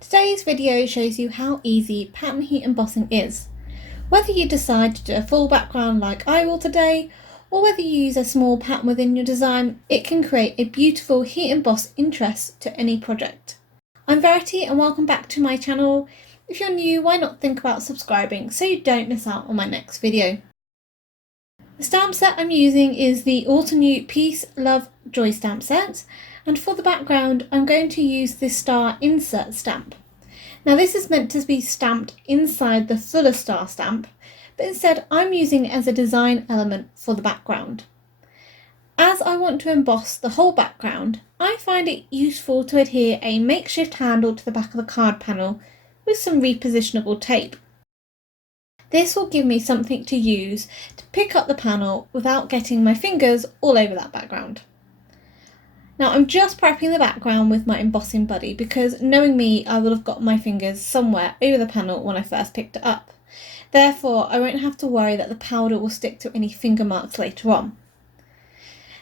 Today's video shows you how easy pattern heat embossing is. Whether you decide to do a full background like I will today, or whether you use a small pattern within your design, it can create a beautiful heat emboss interest to any project. I'm Verity and welcome back to my channel. If you're new, why not think about subscribing so you don't miss out on my next video. The stamp set I'm using is the Altenew Peace, Love, Joy stamp set, and for the background I'm going to use this star insert stamp. Now this is meant to be stamped inside the fuller star stamp, but instead I'm using it as a design element for the background. As I want to emboss the whole background, I find it useful to adhere a makeshift handle to the back of the card panel with some repositionable tape. This will give me something to use to pick up the panel without getting my fingers all over that background. Now I'm just prepping the background with my embossing buddy because, knowing me, I will have got my fingers somewhere over the panel when I first picked it up. Therefore, I won't have to worry that the powder will stick to any finger marks later on.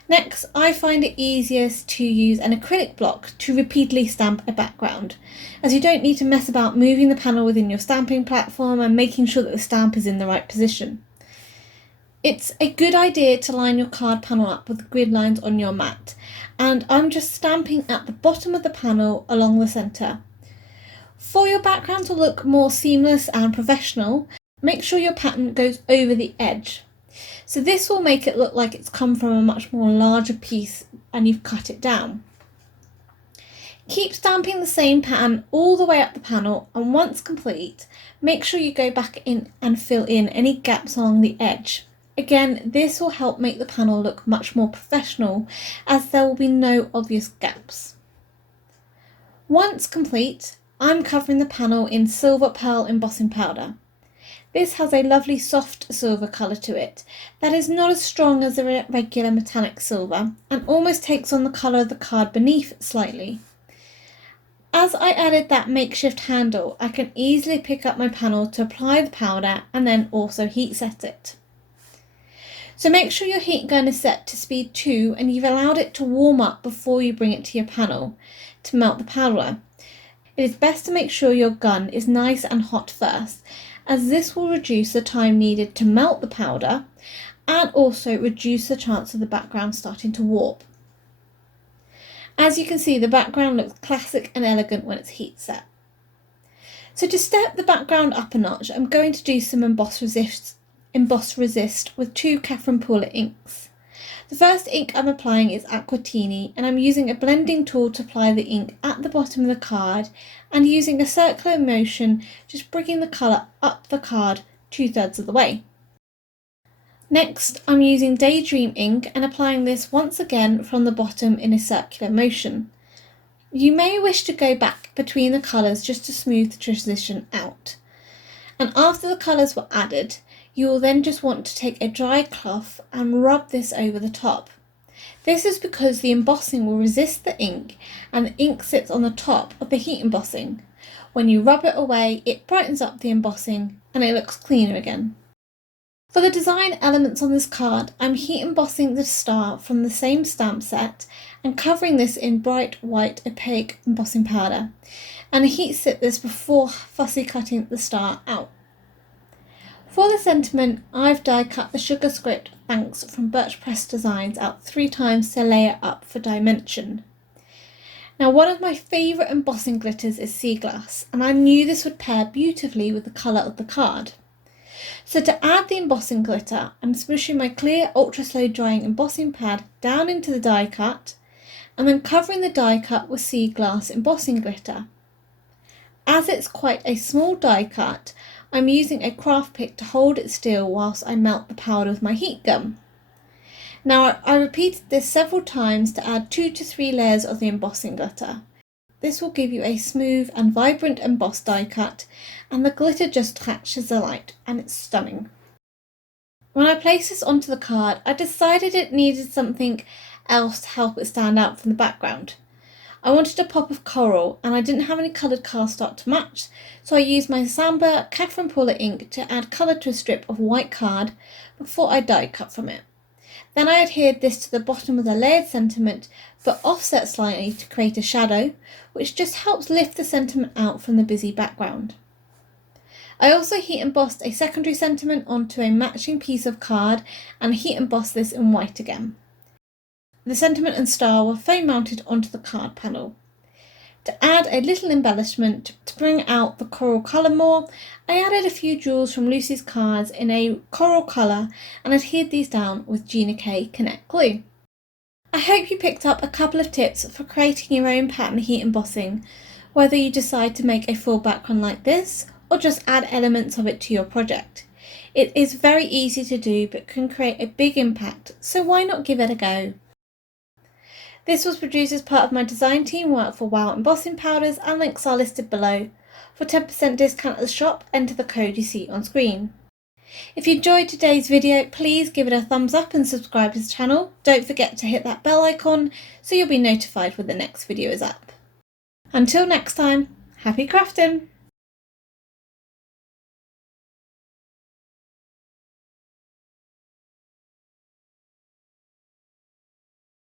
Next, I find it easiest to use an acrylic block to repeatedly stamp a background, as you don't need to mess about moving the panel within your stamping platform and making sure that the stamp is in the right position. It's a good idea to line your card panel up with grid lines on your mat, and I'm just stamping at the bottom of the panel along the centre. For your background to look more seamless and professional, make sure your pattern goes over the edge. So this will make it look like it's come from a much more larger piece and you've cut it down. Keep stamping the same pattern all the way up the panel, and once complete, make sure you go back in and fill in any gaps along the edge. Again, this will help make the panel look much more professional, as there will be no obvious gaps. Once complete, I'm covering the panel in silver pearl embossing powder. This has a lovely soft silver colour to it that is not as strong as the regular metallic silver and almost takes on the colour of the card beneath slightly. As I added that makeshift handle, I can easily pick up my panel to apply the powder and then also heat set it. So make sure your heat gun is set to speed 2 and you've allowed it to warm up before you bring it to your panel to melt the powder. It is best to make sure your gun is nice and hot first, as this will reduce the time needed to melt the powder and also reduce the chance of the background starting to warp. As you can see, the background looks classic and elegant when it's heat set. So to step the background up a notch, I'm going to do some emboss resist with 2 Catherine Pooler inks. The first ink I'm applying is Aquatini, and I'm using a blending tool to apply the ink at the bottom of the card and using a circular motion, just bringing the colour up the card 2/3 of the way. Next, I'm using Daydream ink and applying this once again from the bottom in a circular motion. You may wish to go back between the colours just to smooth the transition out. And after the colours were added, you will then just want to take a dry cloth and rub this over the top. This is because the embossing will resist the ink and the ink sits on the top of the heat embossing. When you rub it away, it brightens up the embossing and it looks cleaner again. For the design elements on this card, I'm heat embossing the star from the same stamp set and covering this in bright white opaque embossing powder, and heat sit this before fussy cutting the star out. For the sentiment, I've die cut the sugar script thanks from Birch Press Designs out 3 times to layer up for dimension. Now, one of my favourite embossing glitters is Seaglass, and I knew this would pair beautifully with the colour of the card. So to add the embossing glitter, I'm smooshing my clear ultra slow drying embossing pad down into the die cut and then covering the die cut with Seaglass embossing glitter. As it's quite a small die cut, I'm using a craft pick to hold it still whilst I melt the powder with my heat gun. Now I repeated this several times to add 2 to 3 layers of the embossing glitter. This will give you a smooth and vibrant embossed die cut, and the glitter just catches the light and it's stunning. When I placed this onto the card, I decided it needed something else to help it stand out from the background. I wanted a pop of coral and I didn't have any coloured cardstock to match, so I used my Samba Catherine Pooler ink to add colour to a strip of white card before I die cut from it. Then I adhered this to the bottom of the layered sentiment but offset slightly to create a shadow, which just helps lift the sentiment out from the busy background. I also heat embossed a secondary sentiment onto a matching piece of card and heat embossed this in white again. The sentiment and star were foam mounted onto the card panel. To add a little embellishment to bring out the coral colour more, I added a few jewels from Lucy's cards in a coral colour and adhered these down with Gina K Connect glue. I hope you picked up a couple of tips for creating your own pattern heat embossing, whether you decide to make a full background like this or just add elements of it to your project. It is very easy to do but can create a big impact, so why not give it a go? This was produced as part of my design team work for WOW embossing powders, and links are listed below. For 10% discount at the shop, enter the code you see on screen. If you enjoyed today's video, please give it a thumbs up and subscribe to the channel. Don't forget to hit that bell icon so you'll be notified when the next video is up. Until next time, happy crafting!